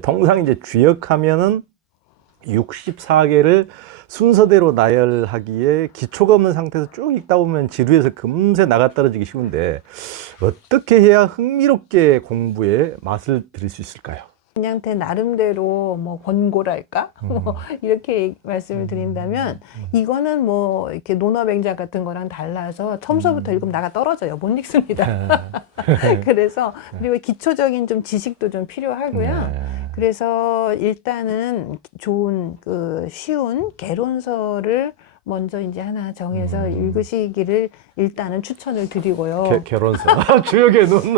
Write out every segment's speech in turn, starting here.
통상 이제 주역하면은 64개를 순서대로 나열하기에 기초가 없는 상태에서 쭉 읽다 보면 지루해서 금세 나가 떨어지기 쉬운데 어떻게 해야 흥미롭게 공부에 맛을 들일 수 있을까요? 그냥 제 나름대로 뭐 권고랄까? 뭐 이렇게 말씀을 드린다면 이거는 뭐 이렇게 논어맹자 같은 거랑 달라서 처음서부터 읽으면 나가 떨어져요. 못 읽습니다. 그래서 그리고 기초적인 좀 지식도 좀 필요하고요. 네. 그래서 일단은 좋은 그 쉬운 개론서를 먼저 이제 하나 정해서 읽으시기를 일단은 추천을 드리고요. 결혼서 주역의 눈.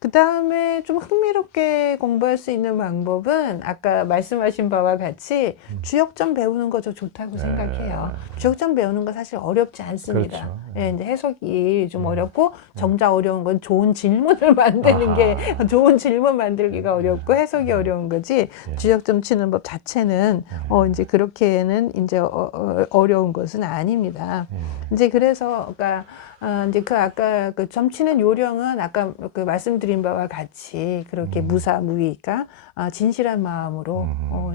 그 다음에 좀 흥미롭게 공부할 수 있는 방법은 아까 말씀하신 바와 같이 주역점 배우는 거 저 좋다고 생각해요. 주역점 배우는 거 사실 어렵지 않습니다. 그렇죠. 예, 이제 해석이 좀 어렵고 정작 어려운 건 좋은 질문을 만드는 게 좋은 질문 만들기가 어렵고 해석이 어려운 거지. 주역점 치는 법 자체는 이제 그렇게는 이제 어려운 것은 아닙니다. 이제 그래서 그러니까 이제 그 아까 그 점치는 요령은 아까 그 말씀드린 바와 같이 그렇게 무사무위가 진실한 마음으로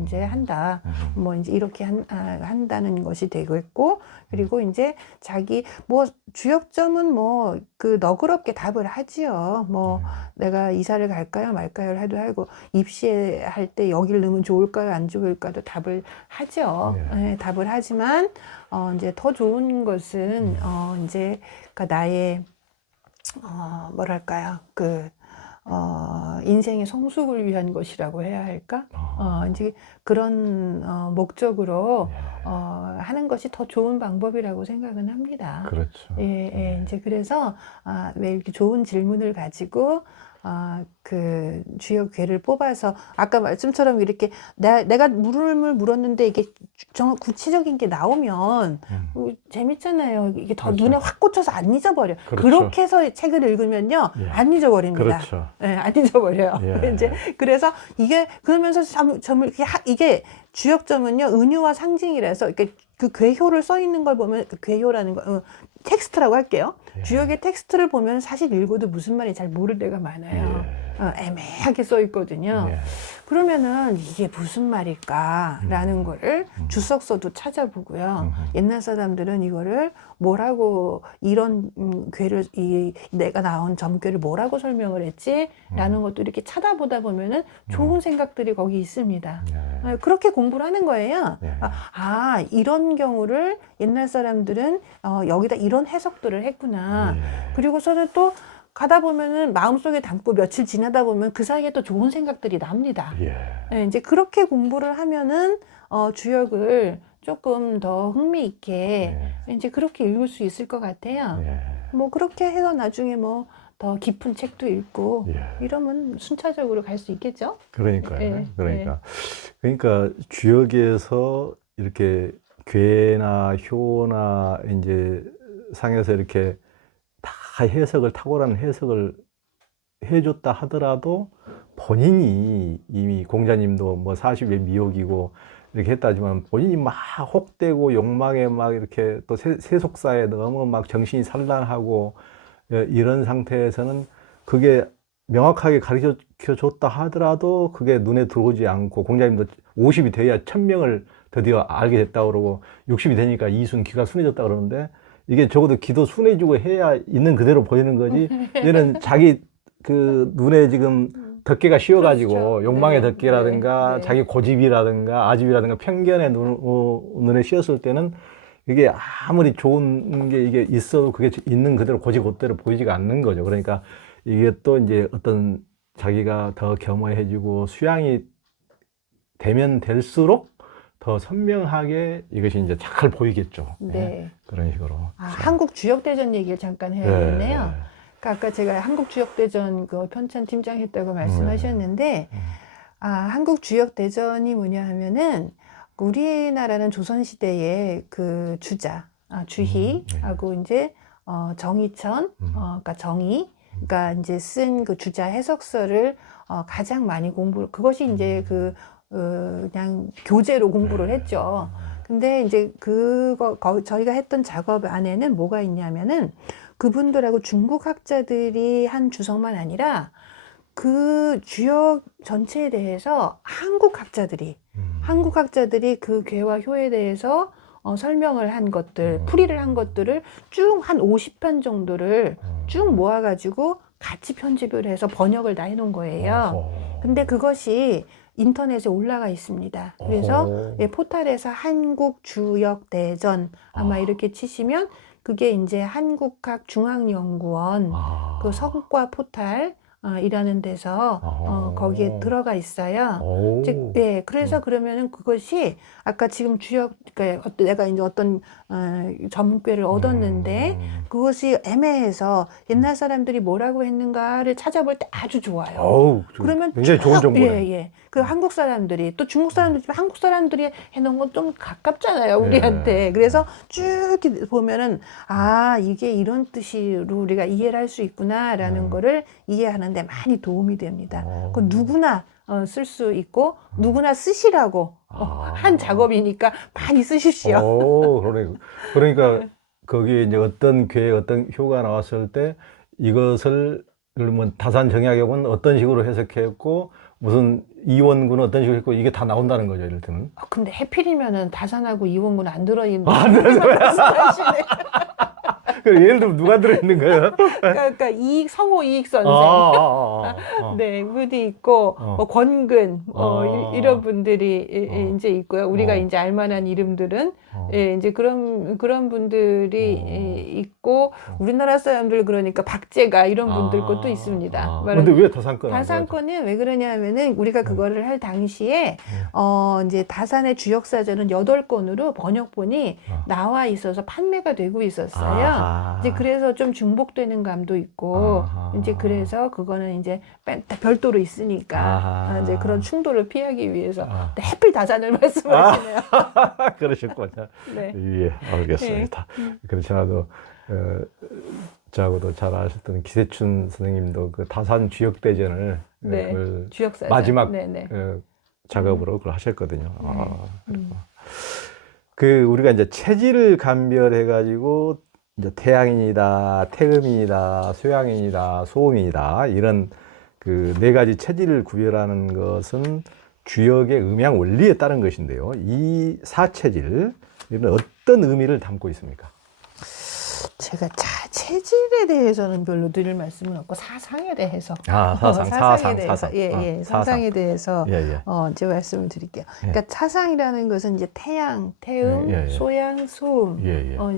이제 한다. 뭐 이제 이렇게 한다는 것이 되겠고, 그리고 이제 자기 뭐 주역점은 뭐 그 너그럽게 답을 하지요. 뭐 내가 이사를 갈까요 말까요 해도 하고 입시할 때 여길 넣으면 좋을까요 안 좋을까도 답을 하죠. 네, 답을 하지만 이제 더 좋은 것은 이제 그러니까 나의 뭐랄까요 인생의 성숙을 위한 것이라고 해야 할까? 이제 그런 목적으로 하는 것이 더 좋은 방법이라고 생각은 합니다. 그렇죠. 예, 이제 그래서 왜 이렇게 좋은 질문을 가지고 그 주역 괴를 뽑아서 아까 말씀처럼 이렇게 내가 물음을 물었는데 이게 구체적인 게 나오면 재밌잖아요. 이게 더 그렇죠. 눈에 확 꽂혀서 안 잊어버려. 그렇죠. 그렇게 해서 책을 읽으면요 안 잊어버립니다. 그렇죠. 예, 안 잊어버려요. 예. 이제 그래서 이게 그러면서 점을 이게 주역점은요 은유와 상징이라서 이렇게 그 궤효를 써 있는 걸 보면 그 궤효라는 거 텍스트라고 할게요. 주역의 텍스트를 보면 사실 읽어도 무슨 말인지 잘 모를 때가 많아요. 애매하게 써 있거든요. 그러면은 이게 무슨 말일까라는 거를 주석서도 찾아보고요. 옛날 사람들은 이거를 뭐라고 이런 괴를 내가 나온 점괘를 뭐라고 설명을 했지라는 것도 이렇게 찾아보다 보면은 좋은 생각들이 거기 있습니다. 그렇게 공부를 하는 거예요. 이런 경우를 옛날 사람들은 여기다 이런 해석들을 했구나. 그리고서는 또 가다 보면은 마음속에 담고 며칠 지나다 보면 그 사이에 또 좋은 생각들이 납니다. 이제 그렇게 공부를 하면은 주역을 조금 더 흥미있게 이제 그렇게 읽을 수 있을 것 같아요. 뭐 그렇게 해서 나중에 뭐 더 깊은 책도 읽고 이러면 순차적으로 갈 수 있겠죠? 그러니까요. 그러니까 주역에서 이렇게 괴나 효나 이제 상에서 이렇게 다 해석을 탁월한 해석을 해줬다 하더라도 본인이 이미 공자님도 뭐 40의 미혹이고 이렇게 했다지만 본인이 막 혹되고 욕망에 막 이렇게 또 세속사에 너무 막 정신이 산란하고 이런 상태에서는 그게 명확하게 가르쳐 줬다 하더라도 그게 눈에 들어오지 않고 공자님도 50이 돼야 1000명을 드디어 알게 됐다고 그러고 60이 되니까 이순 귀가 순해졌다 그러는데 이게 적어도 귀도 순해지고 해야 있는 그대로 보이는 거지. 얘는 자기 그 눈에 지금 덮개가 씌워가지고 그렇죠. 욕망의 덮개라든가 자기 고집이라든가 아집이라든가 편견의 눈에 씌었을 때는 이게 아무리 좋은 게 이게 있어도 그게 있는 그대로 고지고대로 보이지가 않는 거죠. 그러니까 이게 또 이제 어떤 자기가 더 겸허해지고 수양이 되면 될수록 더 선명하게 이것이 이제 잘 보이겠죠. 네. 그런 식으로. 한국 주역대전 얘기를 잠깐 해야겠네요. 그러니까 아까 제가 한국 주역대전 그 편찬 팀장 했다고 말씀하셨는데, 한국 주역대전이 뭐냐 하면은 우리나라는 조선시대의 그 주자, 주희하고 이제 정희천, 그러니까 정희, 그러니까 이제 쓴 그 주자 해석서를 가장 많이 그것이 이제 그냥 교재로 공부를 했죠. 근데 이제 저희가 했던 작업 안에는 뭐가 있냐면은 그분들하고 중국 학자들이 한 주석만 아니라 그 주역 전체에 대해서 한국학자들이 그 괴와 효에 대해서 설명을 한 것들, 풀이를 한 것들을 쭉 한 50편 정도를 쭉 모아가지고 같이 편집을 해서 번역을 다 해놓은 거예요. 근데 그것이 인터넷에 올라가 있습니다. 그래서 예, 포탈에서 한국주역대전 아마 이렇게 치시면 그게 이제 한국학중앙연구원 그 성과 포탈 이라는 데서 거기에 들어가 있어요. 즉, 예, 그래서 그러면은 그것이 아까 지금 그러니까 내가 이제 어떤 전문궤를 얻었는데 그것이 애매해서 옛날 사람들이 뭐라고 했는가를 찾아볼 때 아주 좋아요. 그러면 굉장히 좋은 정보네. 예, 예. 그 한국 사람들이 또 중국 사람들이지만 한국 사람들이 해놓은 건 좀 가깝잖아요, 우리한테. 그래서 쭉 이렇게 보면은 아, 이게 이런 뜻으로 우리가 이해를 할 수 있구나라는 거를 이해하는데 많이 도움이 됩니다. 그 누구나 쓸 수 있고 누구나 쓰시라고 한 작업이니까 많이 쓰십시오. 그러니까 거기에 이제 어떤 괴 어떤 효가 나왔을 때 이것을 그러면 다산 정약용은 어떤 식으로 해석했고 무슨 이원군은 어떤 식으로 했고 이게 다 나온다는 거죠, 예를 들면. 근데 해필이면은 다산하고 이원군 안 들어있는 안 들어있어요. 예를 들면 누가 들어있는 거예요? 그러니까 성호 이익 선생. 네, 그분이 있고, 뭐 권근, 이런 분들이 이제 있고요. 우리가 이제 알만한 이름들은, 예, 이제 그런 분들이 있고, 우리나라 사람들 그러니까 박제가 이런 분들 것도 있습니다. 근데 왜 다산권? 다산권은 왜 그러냐면은 우리가 그거를 할 당시에, 이제 다산의 주역사전은 8권으로 번역본이 나와 있어서 판매가 되고 있었어요. 이제 그래서 좀 중복되는 감도 있고, 이제 그래서 그거는 이제 별도로 있으니까, 이제 그런 충돌을 피하기 위해서. 해필 다산을 말씀하시네요. 그러셨군요. 네. 예, 알겠습니다. 그렇지 않아도, 저하고도 잘 아셨던 기세춘 선생님도 그 다산 주역대전을 네. 주역사전. 마지막 네네. 작업으로 그걸 하셨거든요. 우리가 이제 체질을 감별해가지고 이제 태양인이다, 태음인이다, 소양인이다, 소음인이다 이런 그 4가지 체질을 구별하는 것은 주역의 음양 원리에 따른 것인데요. 이 4체질 이는 어떤 의미를 담고 있습니까? 제가 체질에 대해서는 별로 드릴 말씀은 없고 사상에 대해서 사상. 예, 사상에 대해서 이제 말씀을 드릴게요. 그러니까 사상이라는 것은 이제 태양, 태음, 소양, 소음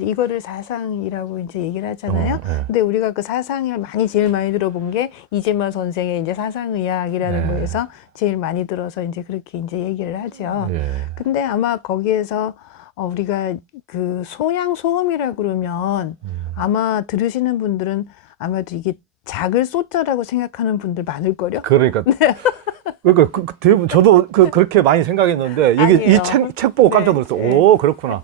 이거를 사상이라고 이제 얘기를 하잖아요. 근데 우리가 그 사상을 제일 많이 들어본 게 이재만 선생의 이제 사상의학이라는 거에서 제일 많이 들어서 이제 그렇게 이제 얘기를 하죠. 근데 아마 거기에서 우리가 그 소양 소음이라고 그러면 아마 들으시는 분들은 아마도 이게 작을 소자라고 생각하는 분들 많을걸요? 그러니까. 그러니까 대부분 저도 그렇게 많이 생각했는데 이게 이 책 보고 깜짝 놀랐어요. 오, 그렇구나.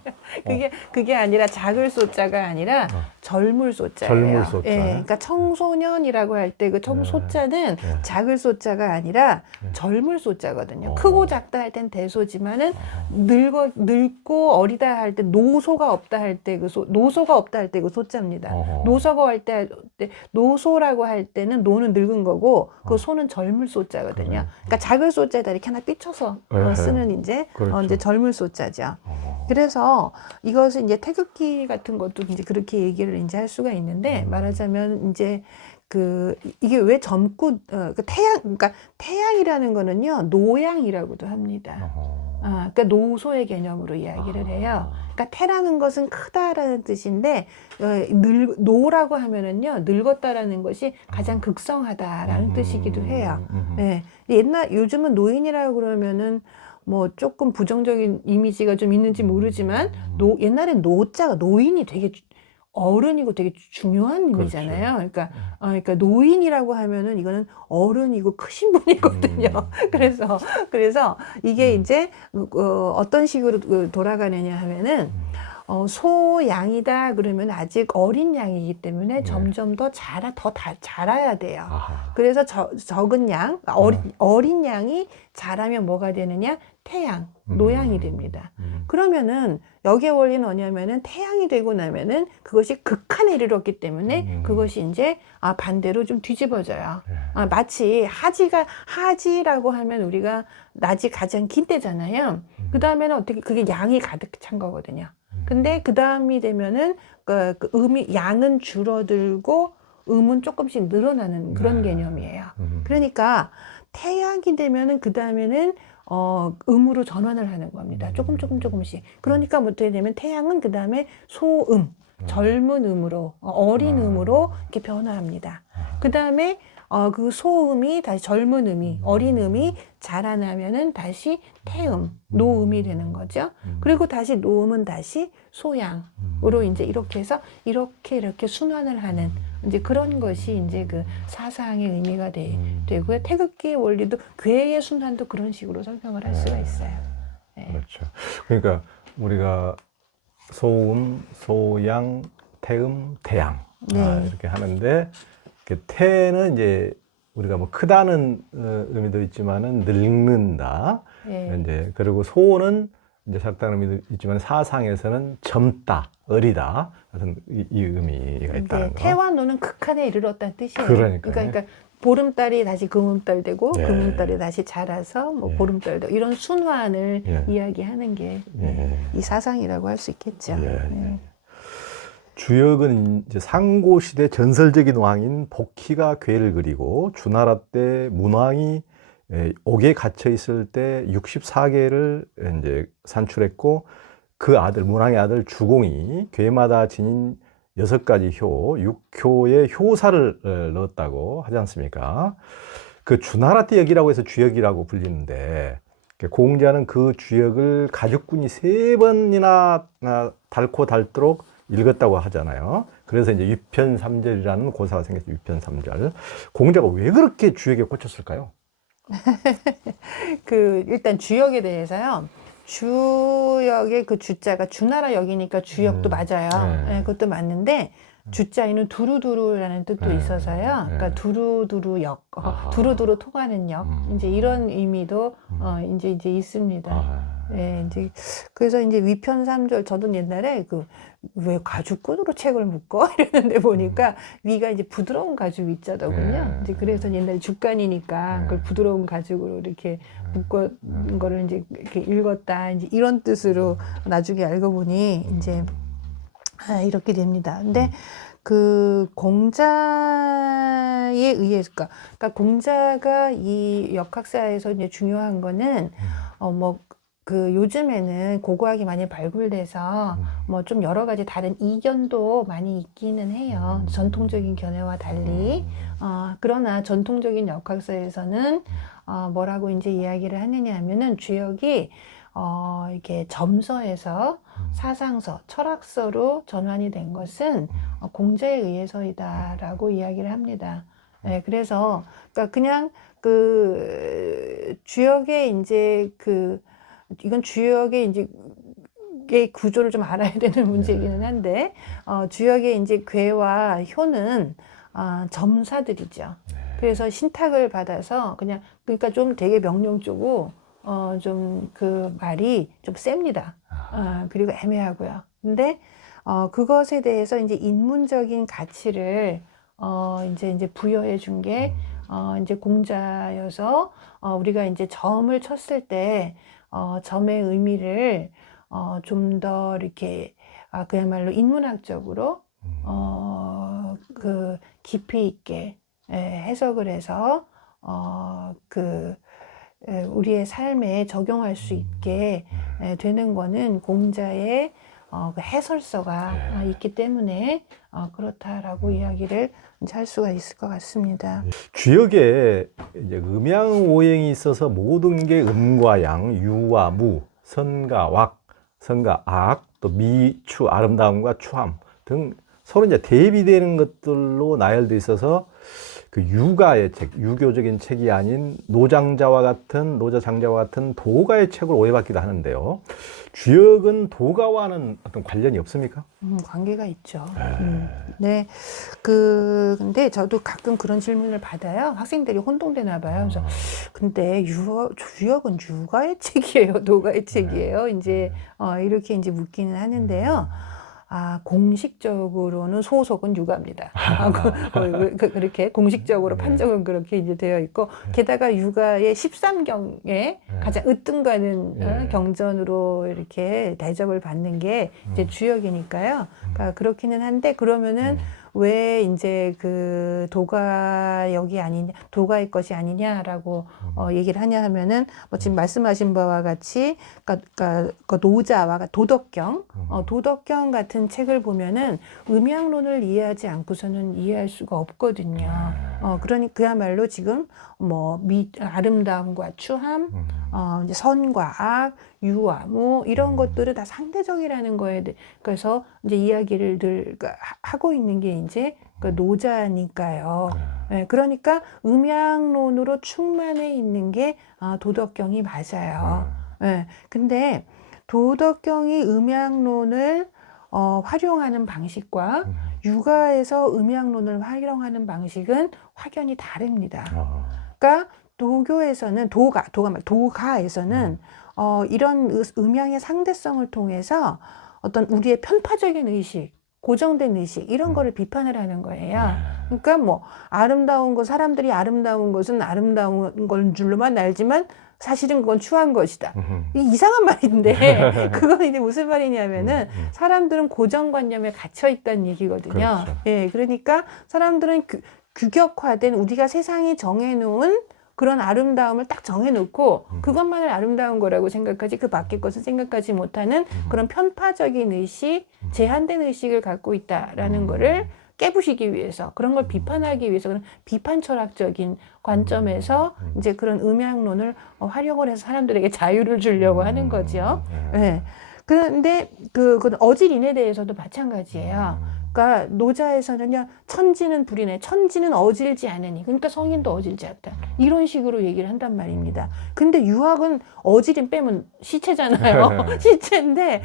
그게 아니라 작을 소자가 아니라 젊을 소자예요. 젊을 소자. 예, 그러니까 청소년이라고 할 때 그 청소자는 작을 소자가 아니라 젊을 소자거든요. 크고 작다 할 땐 대소지만은 늙고 어리다 할 때 노소가 없다 할 때 노소가 없다 할 때 그 소자입니다. 노소가 할 때 노소라고 할 때는 노는 늙은 거고 그 소는 젊을 소자거든요. 그러니까 작을 소자에다 이렇게 하나 삐쳐서 쓰는 이제 이제 젊을 소자죠. 그래서 이것은 이제 태극기 같은 것도 이제 그렇게 얘기를 이제 할 수가 있는데 말하자면 이제 이게 왜 젊고 그러니까 태양이라는 거는요 노양이라고도 합니다. 그러니까 노소의 개념으로 이야기를 해요. 그러니까 태라는 것은 크다라는 뜻인데 노라고 하면은요 늙었다라는 것이 가장 극성하다라는 뜻이기도 해요. 네. 요즘은 노인이라고 그러면은 뭐 조금 부정적인 이미지가 좀 있는지 모르지만 옛날엔 노인이 되게 어른이고 되게 중요한 의미잖아요. 그러니까 노인이라고 하면은 이거는 어른이고 크신 분이거든요. 그래서 이게 이제 어떤 식으로 돌아가느냐 하면은 소양이다 그러면 아직 어린 양이기 때문에 네. 점점 더 자라야 돼요. 아하. 그래서 적은 양, 어린 양이 자라면 뭐가 되느냐? 태양, 노양이 됩니다. 그러면은 여기에 원리는 뭐냐면은 태양이 되고 나면은 그것이 극한에 이르렀기 때문에 그것이 이제 반대로 좀 뒤집어져요. 마치 하지라고 하면 우리가 낮이 가장 긴 때잖아요. 그 다음에는 어떻게 그게 양이 가득 찬 거거든요. 근데 그 다음이 되면은 그 양은 줄어들고 음은 조금씩 늘어나는 그런 개념이에요. 그러니까 태양이 되면은 그 다음에는 음으로 전환을 하는 겁니다. 조금씩. 그러니까 어떻게 되면 태양은 그 다음에 소음, 젊은 음으로, 어린 음으로 이렇게 변화합니다. 그 다음에 그 소음이 다시 젊은 음이, 어린 음이 자라나면은 다시 태음, 노음이 되는 거죠. 그리고 다시 노음은 다시 소양으로 이제 이렇게 해서 이렇게 순환을 하는 이제 그런 것이 이제 그 사상의 의미가 되고요. 태극기의 원리도 괴의 순환도 그런 식으로 설명을 할 수가 있어요. 네. 그렇죠. 그러니까 우리가 소음, 소양, 태음, 태양 네. 이렇게 하는데 태는 이제 우리가 뭐 크다는 의미도 있지만은 늙는다. 네. 이제 그리고 소는 이제 작다는 의미도 있지만 사상에서는 젊다, 어리다 같은 이 의미가 있다는 거. 태와 노는 극한에 이르렀다는 뜻이에요. 그러니까요. 그러니까 보름달이 다시 금음달 되고 예. 금음달이 다시 자라서 뭐 예. 보름달 되고 이런 순환을 예. 이야기하는 게 이 사상이라고 할 수 있겠죠. 예. 주역은 이제 상고시대 전설적인 왕인 복희가 괴를 그리고 주나라 때 문왕이 옥에 갇혀 있을 때 64개를 이제 산출했고 그 아들 문왕의 아들 주공이 괴마다 지닌 6가지 효, 6효의 효사를 넣었다고 하지 않습니까? 그 주나라 때 역이라고 해서 주역이라고 불리는데 공자는 그 주역을 가죽군이 3번이나 닳고 닳도록 읽었다고 하잖아요. 그래서 이제 위편삼절이라는 고사가 생겼죠. 위편삼절. 공자가 왜 그렇게 주역에 꽂혔을까요? 일단 주역에 대해서요. 주역의 그 주자가 주나라 역이니까 주역도 맞아요. 네. 네, 그것도 맞는데 주자에는 두루두루라는 뜻도 네. 있어서요. 그러니까 네. 두루두루 역, 아하. 두루두루 통하는 역, 이제 이런 의미도 이제 있습니다. 네, 이제 그래서 이제 위편삼절 저도 옛날에 왜 가죽끈으로 책을 묶어 이랬는데 보니까 위가 이제 부드러운 가죽 위자더군요. 이제 그래서 옛날에 죽간이니까 그걸 부드러운 가죽으로 이렇게 묶은 거를 이제 이렇게 읽었다. 이제 이런 뜻으로 나중에 알고 보니 이제 이렇게 됩니다. 근데 그 공자에 의해서, 그러니까 공자가 이 역학사에서 이제 중요한 거는 요즘에는 고고학이 많이 발굴돼서 뭐 좀 여러 가지 다른 이견도 많이 있기는 해요. 전통적인 견해와 달리. 그러나 전통적인 역학사에서는 뭐라고 이제 이야기를 하느냐 하면은 주역이 이렇게 점서에서 사상서, 철학서로 전환이 된 것은 공자에 의해서이다라고 이야기를 합니다. 네, 그래서 그러니까 그냥 주역의 이제 이건 주역의 이제 구조를 좀 알아야 되는 문제이기는 한데 주역의 이제 괴와 효는 점사들이죠. 그래서 신탁을 받아서 그러니까 좀 되게 명령조고 좀 그 말이 좀 셉니다. 그리고 애매하고요. 근데 그것에 대해서 이제 인문적인 가치를 이제 부여해 준 게 이제 공자여서 우리가 이제 점을 쳤을 때 점의 의미를 좀 더 이렇게 그야말로 인문학적으로 깊이 있게 해석을 해서 우리의 삶에 적용할 수 있게 되는 거는 공자의 그 해설서가 있기 때문에 그렇다라고 이야기를 할 수가 있을 것 같습니다. 주역에 이제 음양오행이 있어서 모든 게 음과 양, 유와 무, 선과 왁, 선과 악, 또 미, 추, 아름다움과 추함 등 서로 이제 대비되는 것들로 나열돼 있어서 그 유가의 책, 유교적인 책이 아닌 노장자와 같은 도가의 책을 오해받기도 하는데요. 주역은 도가와는 어떤 관련이 없습니까? 관계가 있죠. 네. 근데 저도 가끔 그런 질문을 받아요. 학생들이 혼동되나 봐요. 그래서, 근데 주역은 유가의 책이에요? 노가의 책이에요? 이제, 이렇게 이제 묻기는 하는데요. 공식적으로는 소속은 유가입니다. 그렇게 공식적으로 판정은 그렇게 이제 되어 있고, 게다가 유가의 13경에 가장 으뜸가는 경전으로 이렇게 대접을 받는 게 이제 주역이니까요. 그러니까 그렇기는 한데, 그러면은 왜 이제 그 도가역이 아니냐, 도가의 것이 아니냐라고 얘기를 하냐 하면은 뭐 지금 말씀하신 바와 같이 그 노자와 도덕경, 도덕경 같은 책을 보면은 음양론을 이해하지 않고서는 이해할 수가 없거든요. 그러니 그야말로 지금 뭐 아름다움과 추함, 이제 선과 악, 유와 뭐 이런 것들은 다 상대적이라는 거에 그래서 이제 이야기를 늘 하고 있는 게 이제 그 노자니까요. 네, 그러니까 음양론으로 충만해 있는 게 도덕경이 맞아요. 네, 근데 도덕경이 음양론을 활용하는 방식과 유가에서 음양론을 활용하는 방식은 확연히 다릅니다. 그러니까 도가에서는 이런 음양의 상대성을 통해서 어떤 우리의 편파적인 의식, 고정된 의식 이런 거를 비판을 하는 거예요. 그러니까 뭐 사람들이 아름다운 것은 아름다운 건 줄로만 알지만 사실은 그건 추한 것이다. 이상한 말인데 그건 이제 무슨 말이냐면은 사람들은 고정관념에 갇혀 있다는 얘기거든요. 그렇죠. 예, 그러니까 사람들은 규격화된 우리가 세상이 정해놓은 그런 아름다움을 딱 정해놓고 그것만을 아름다운 거라고 생각하지 그 밖의 것은 생각하지 못하는 그런 편파적인 의식, 제한된 의식을 갖고 있다라는 거를 깨부시기 위해서 그런 걸 비판하기 위해서 그런 비판 철학적인 관점에서 이제 그런 음양론을 활용을 해서 사람들에게 자유를 주려고 하는 거죠. 네. 그런데 그건 어질인에 대해서도 마찬가지예요. 그러니까 노자에서는요, 천지는 불이네, 천지는 어질지 않으니, 그러니까 성인도 어질지 않다. 이런 식으로 얘기를 한단 말입니다. 근데 유학은 어질인 빼면 시체잖아요. 시체인데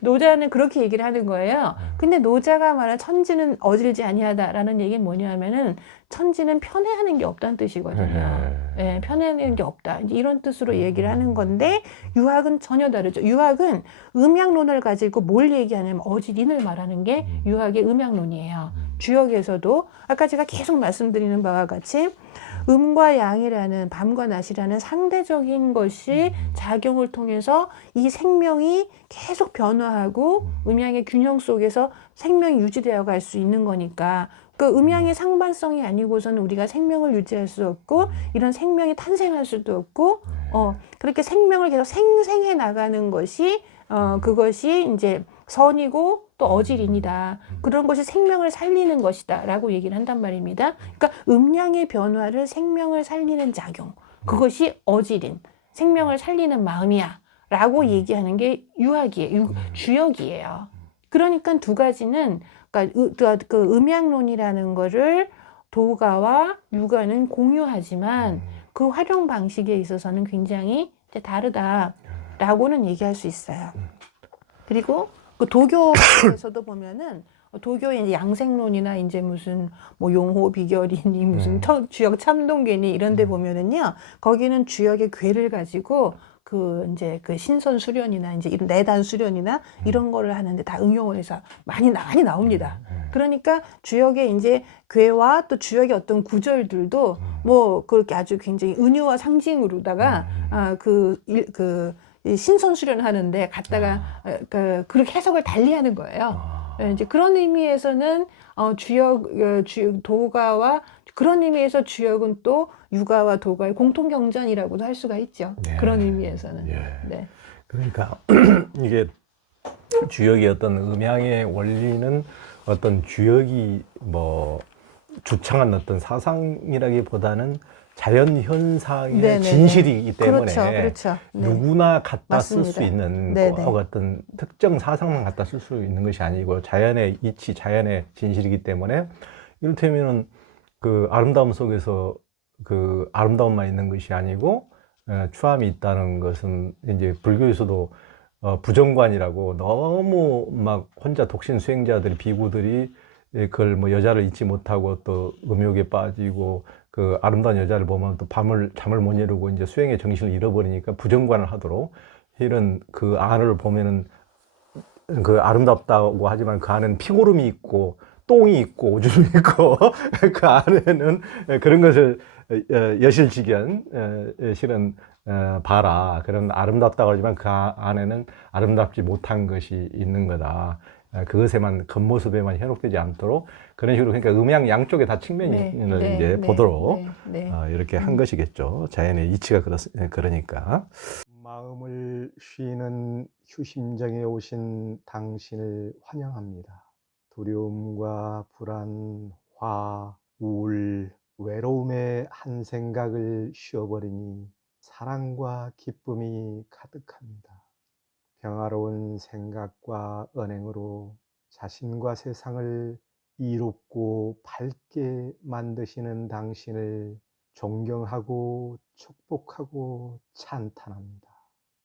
노자는 그렇게 얘기를 하는 거예요. 근데 노자가 말한 천지는 어질지 아니하다라는 얘기는 뭐냐면은 천지는 편애하는 게 없다는 뜻이거든요. 예, 편애하는 게 없다. 이런 뜻으로 얘기를 하는 건데 유학은 전혀 다르죠. 유학은 음양론을 가지고 뭘 얘기하냐면 어질인을 말하는 게 유학의 음양론이에요. 주역에서도 아까 제가 계속 말씀드리는 바와 같이 음과 양이라는 밤과 낮이라는 상대적인 것이 작용을 통해서 이 생명이 계속 변화하고 음양의 균형 속에서 생명이 유지되어 갈 수 있는 거니까 그 음양의 상반성이 아니고서는 우리가 생명을 유지할 수 없고 이런 생명이 탄생할 수도 없고 그렇게 생명을 계속 생생해 나가는 것이 그것이 이제 선이고 또 어질인이다. 그런 것이 생명을 살리는 것이다. 라고 얘기를 한단 말입니다. 그러니까 음양의 변화를 생명을 살리는 작용. 그것이 어질인, 생명을 살리는 마음이야. 라고 얘기하는 게 유학이에요. 주역이에요. 그러니까 두 가지는, 그러니까 그 음양론이라는 거를 도가와 유가는 공유하지만 그 활용 방식에 있어서는 굉장히 다르다라고는 얘기할 수 있어요. 그리고 그 도교에서도 보면은 도교의 이제 양생론이나 이제 무슨 뭐 용호 비결이니 무슨 주역 참동계니 이런 데 보면은요. 거기는 주역의 괴를 가지고 그 이제 그 신선 수련이나 이제 이런 내단 수련이나 이런 거를 하는데 다 응용을 해서 많이 나옵니다. 그러니까 주역의 이제 괴와 또 주역의 어떤 구절들도 뭐 그렇게 아주 굉장히 은유와 상징으로다가 이 신선 수련하는데 갖다가 그렇게 해석을 달리하는 거예요. 이제 그런 의미에서는 도가와 그런 의미에서 주역은 또 유가와 도가의 공통 경전이라고도 할 수가 있죠. 네. 그런 의미에서는. 네. 그러니까 이게 주역의 어떤 음양의 원리는 어떤 주역이 뭐 주창한 어떤 사상이라기보다는 자연 현상의 네네네. 진실이기 때문에 그렇죠. 네. 누구나 갖다 쓸 맞습니다. 수 있는 네네. 어떤 특정 사상만 갖다 쓸 수 있는 것이 아니고 자연의 이치, 자연의 진실이기 때문에 이를테면은 그 아름다움 속에서 그 아름다움만 있는 것이 아니고 추함이 있다는 것은 이제 불교에서도 부정관이라고 너무 막 혼자 독신 수행자들이 비구들이 그걸 뭐 여자를 잊지 못하고 또 음욕에 빠지고 그 아름다운 여자를 보면 또 잠을 못 이루고 이제 수행의 정신을 잃어버리니까 부정관을 하도록 이런 그 안을 보면은 그 아름답다고 하지만 그 안에는 피고름이 있고 똥이 있고 오줌이 있고 그 안에는 그런 것을 여실직연 실은 봐라. 그런 아름답다고 하지만 그 안에는 아름답지 못한 것이 있는 거다. 그것에만 겉모습에만 현혹되지 않도록 그런 식으로 그러니까 음양 양쪽에 다 측면을 이제 보도록 이렇게 한 것이겠죠. 자연의 이치가 그러니까. 마음을 쉬는 휴심정에 오신 당신을 환영합니다. 두려움과 불안, 화, 우울, 외로움의 한 생각을 쉬어버리니 사랑과 기쁨이 가득합니다. 평화로운 생각과 언행으로 자신과 세상을 이롭고 밝게 만드시는 당신을 존경하고 축복하고 찬탄합니다.